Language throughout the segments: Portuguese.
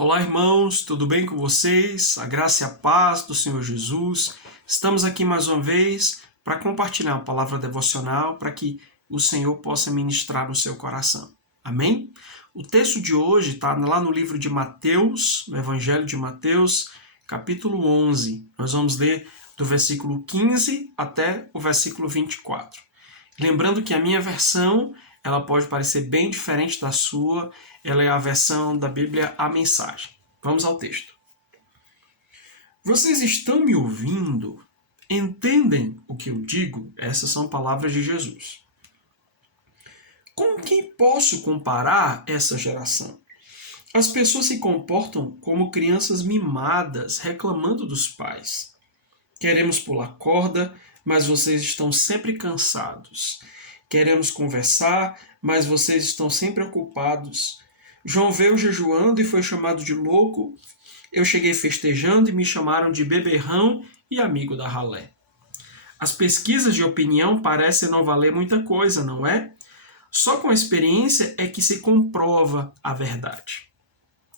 Olá, irmãos, tudo bem com vocês? A graça e a paz do Senhor Jesus. Estamos aqui mais uma vez para compartilhar a palavra devocional para que o Senhor possa ministrar no seu coração. Amém? O texto de hoje está lá no livro de Mateus, no Evangelho de Mateus, capítulo 11. Nós vamos ler do versículo 15 até o versículo 24. Lembrando que a minha versão ela pode parecer bem diferente da sua, ela é a versão da Bíblia A Mensagem. Vamos ao texto. Vocês estão me ouvindo? Entendem o que eu digo? Essas são palavras de Jesus. Com quem posso comparar essa geração? As pessoas se comportam como crianças mimadas, reclamando dos pais. Queremos pular corda, mas vocês estão sempre cansados. Queremos conversar, mas vocês estão sempre ocupados. João veio jejuando e foi chamado de louco. Eu cheguei festejando e me chamaram de beberrão e amigo da ralé. As pesquisas de opinião parecem não valer muita coisa, não é? Só com a experiência é que se comprova a verdade.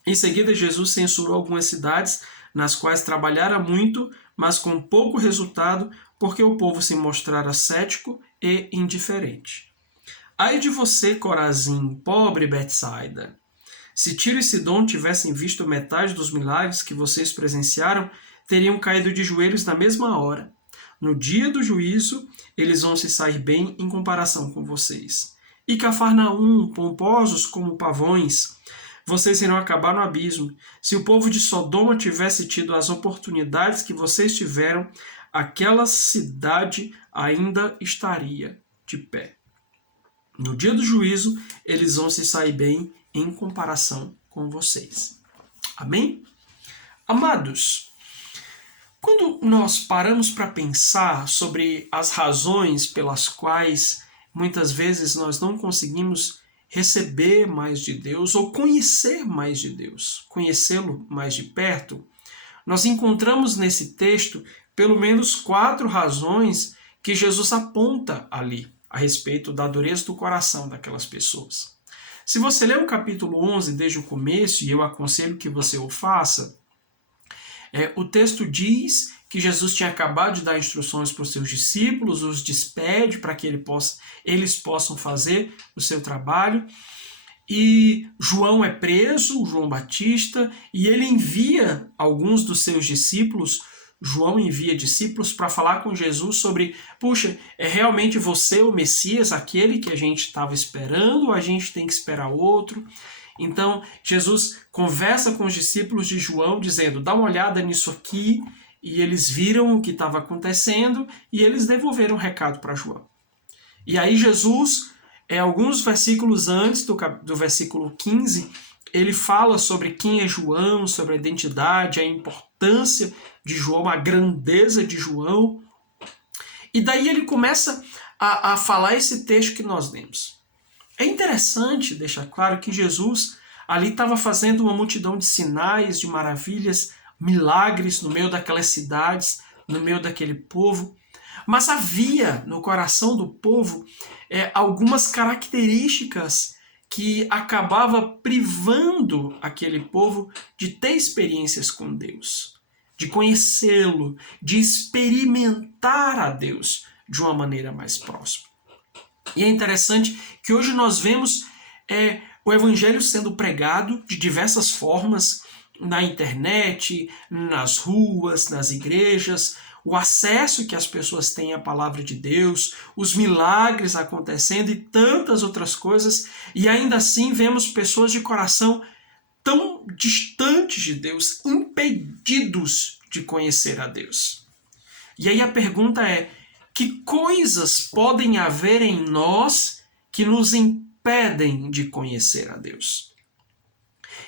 Em seguida, Jesus censurou algumas cidades nas quais trabalhara muito, mas com pouco resultado, porque o povo se mostrara cético e indiferente. Ai de você, Corazim, pobre Betsaida! Se Tiro e Sidom tivessem visto metade dos milagres que vocês presenciaram, teriam caído de joelhos na mesma hora. No dia do juízo, eles vão se sair bem em comparação com vocês. E Cafarnaum, pomposos como pavões, vocês irão acabar no abismo. Se o povo de Sodoma tivesse tido as oportunidades que vocês tiveram, aquela cidade ainda estaria de pé. No dia do juízo, eles vão se sair bem em comparação com vocês. Amém? Amados, quando nós paramos para pensar sobre as razões pelas quais muitas vezes nós não conseguimos receber mais de Deus ou conhecer mais de Deus, conhecê-lo mais de perto, nós encontramos nesse texto pelo menos 4 razões que Jesus aponta ali a respeito da dureza do coração daquelas pessoas. Se você ler o capítulo 11 desde o começo, e eu aconselho que você o faça, o texto diz que Jesus tinha acabado de dar instruções para os seus discípulos, os despede para que eles possam fazer o seu trabalho. E João é preso, João Batista, e ele envia alguns dos seus discípulos, João envia discípulos para falar com Jesus sobre, puxa, é realmente você o Messias, aquele que a gente estava esperando, ou a gente tem que esperar outro? Então, Jesus conversa com os discípulos de João, dizendo, dá uma olhada nisso aqui, e eles viram o que estava acontecendo, e eles devolveram o recado para João. E aí Jesus, alguns versículos antes do versículo 15, ele fala sobre quem é João, sobre a identidade, a importância de João, a grandeza de João. E daí ele começa a falar esse texto que nós lemos. É interessante deixar claro que Jesus ali estava fazendo uma multidão de sinais, de maravilhas, milagres no meio daquelas cidades, no meio daquele povo. Mas havia no coração do povo algumas características que acabava privando aquele povo de ter experiências com Deus, de conhecê-lo, de experimentar a Deus de uma maneira mais próxima. E é interessante que hoje nós vemos o evangelho sendo pregado de diversas formas, na internet, nas ruas, nas igrejas, o acesso que as pessoas têm à palavra de Deus, os milagres acontecendo e tantas outras coisas, e ainda assim vemos pessoas de coração tão distantes de Deus, impedidos de conhecer a Deus. E aí a pergunta é, que coisas podem haver em nós que nos impedem de conhecer a Deus?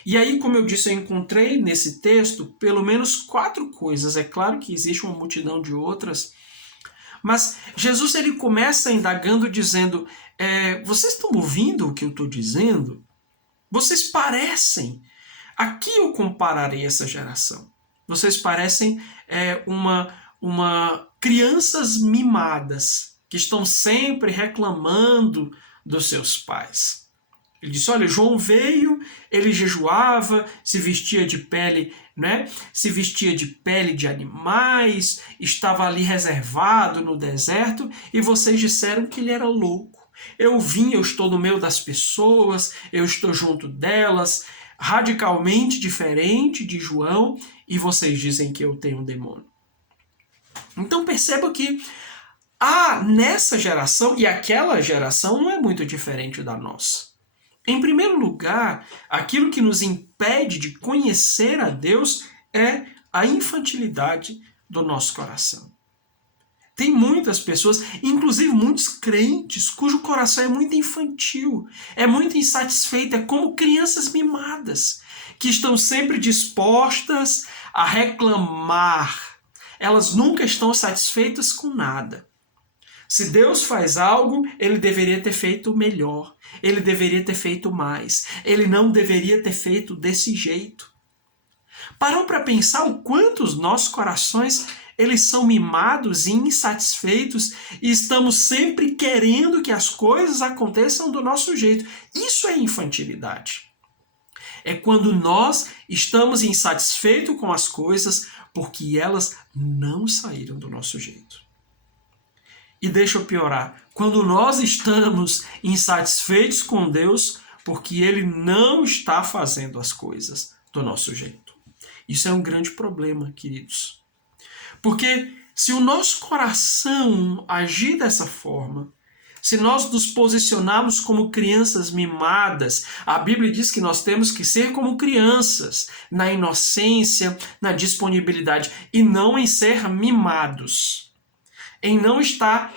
E aí, como eu disse, eu encontrei nesse texto pelo menos 4 coisas. É claro que existe uma multidão de outras, mas Jesus ele começa indagando dizendo, vocês estão ouvindo o que eu estou dizendo? Vocês parecem, aqui eu compararei essa geração, vocês parecem uma crianças mimadas, que estão sempre reclamando dos seus pais. Ele disse, olha, João veio, ele jejuava, se vestia de pele, né? Se vestia de pele de animais, estava ali reservado no deserto, e vocês disseram que ele era louco. Eu vim, eu estou no meio das pessoas, eu estou junto delas, radicalmente diferente de João, e vocês dizem que eu tenho um demônio. Então perceba que nessa geração, e aquela geração não é muito diferente da nossa. Em primeiro lugar, aquilo que nos impede de conhecer a Deus é a infantilidade do nosso coração. Tem muitas pessoas, inclusive muitos crentes, cujo coração é muito infantil, é muito insatisfeito, é como crianças mimadas, que estão sempre dispostas a reclamar. Elas nunca estão satisfeitas com nada. Se Deus faz algo, ele deveria ter feito melhor. Ele deveria ter feito mais. Ele não deveria ter feito desse jeito. Parou para pensar o quanto os nossos corações eles são mimados e insatisfeitos e estamos sempre querendo que as coisas aconteçam do nosso jeito. Isso é infantilidade. É quando nós estamos insatisfeitos com as coisas porque elas não saíram do nosso jeito. E deixa eu piorar, quando nós estamos insatisfeitos com Deus porque Ele não está fazendo as coisas do nosso jeito. Isso é um grande problema, queridos. Porque se o nosso coração agir dessa forma, se nós nos posicionarmos como crianças mimadas, a Bíblia diz que nós temos que ser como crianças, na inocência, na disponibilidade, e não em ser mimados. Em não estar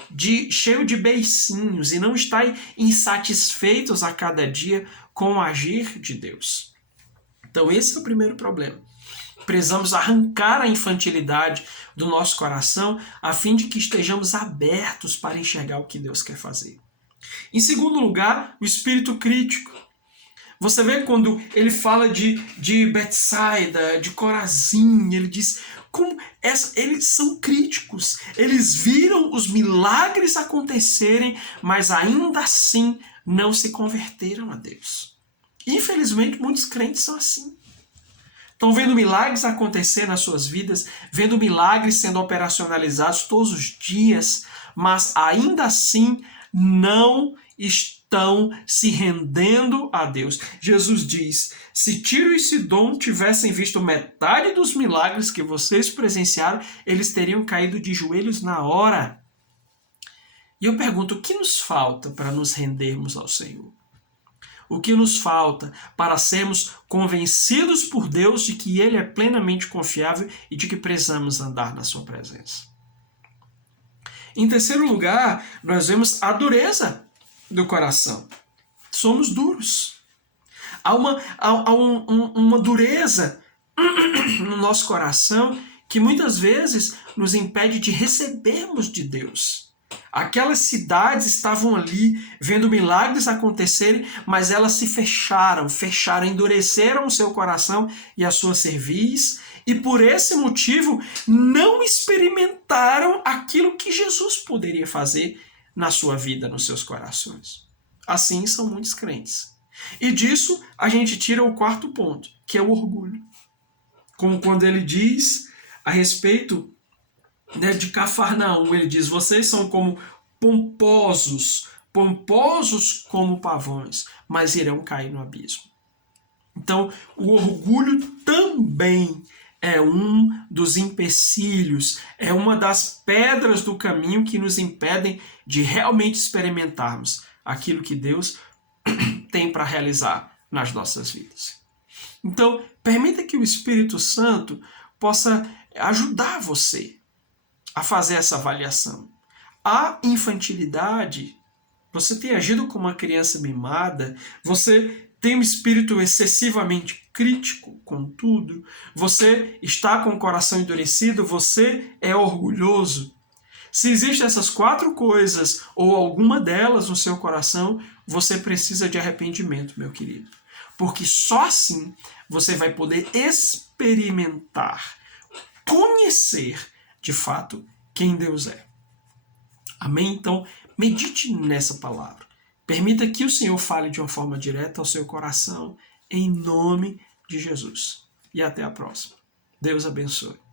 cheio de beicinhos e não estar insatisfeitos a cada dia com o agir de Deus. Então esse é o primeiro problema. Precisamos arrancar a infantilidade do nosso coração a fim de que estejamos abertos para enxergar o que Deus quer fazer. Em segundo lugar, o espírito crítico. Você vê quando ele fala de Betsaida, de Corazim, ele diz como eles são críticos. Eles viram os milagres acontecerem, mas ainda assim não se converteram a Deus. Infelizmente, muitos crentes são assim. Estão vendo milagres acontecer nas suas vidas, vendo milagres sendo operacionalizados todos os dias, mas ainda assim não estão se rendendo a Deus. Jesus diz, se Tiro e Sidom tivessem visto metade dos milagres que vocês presenciaram, eles teriam caído de joelhos na hora. E eu pergunto, o que nos falta para nos rendermos ao Senhor? O que nos falta para sermos convencidos por Deus de que Ele é plenamente confiável e de que precisamos andar na sua presença? Em terceiro lugar, nós vemos a dureza do coração. Somos duros. Há uma dureza no nosso coração que muitas vezes nos impede de recebermos de Deus. Aquelas cidades estavam ali vendo milagres acontecerem, mas elas se fecharam, endureceram o seu coração e a sua cerviz, e por esse motivo não experimentaram aquilo que Jesus poderia fazer na sua vida, nos seus corações. Assim são muitos crentes. E disso a gente tira o quarto ponto, que é o orgulho. Como quando ele diz a respeito de Cafarnaum, ele diz, vocês são como pomposos como pavões, mas irão cair no abismo. Então, o orgulho também é um dos empecilhos, é uma das pedras do caminho que nos impedem de realmente experimentarmos aquilo que Deus tem para realizar nas nossas vidas. Então, permita que o Espírito Santo possa ajudar você a fazer essa avaliação. A infantilidade, você tem agido como uma criança mimada, você tem um espírito excessivamente crítico com tudo, você está com o coração endurecido, você é orgulhoso. Se existem essas 4 coisas, ou alguma delas no seu coração, você precisa de arrependimento, meu querido. Porque só assim você vai poder experimentar, conhecer, de fato, quem Deus é. Amém? Então, medite nessa palavra. Permita que o Senhor fale de uma forma direta ao seu coração, em nome de Jesus. E até a próxima. Deus abençoe.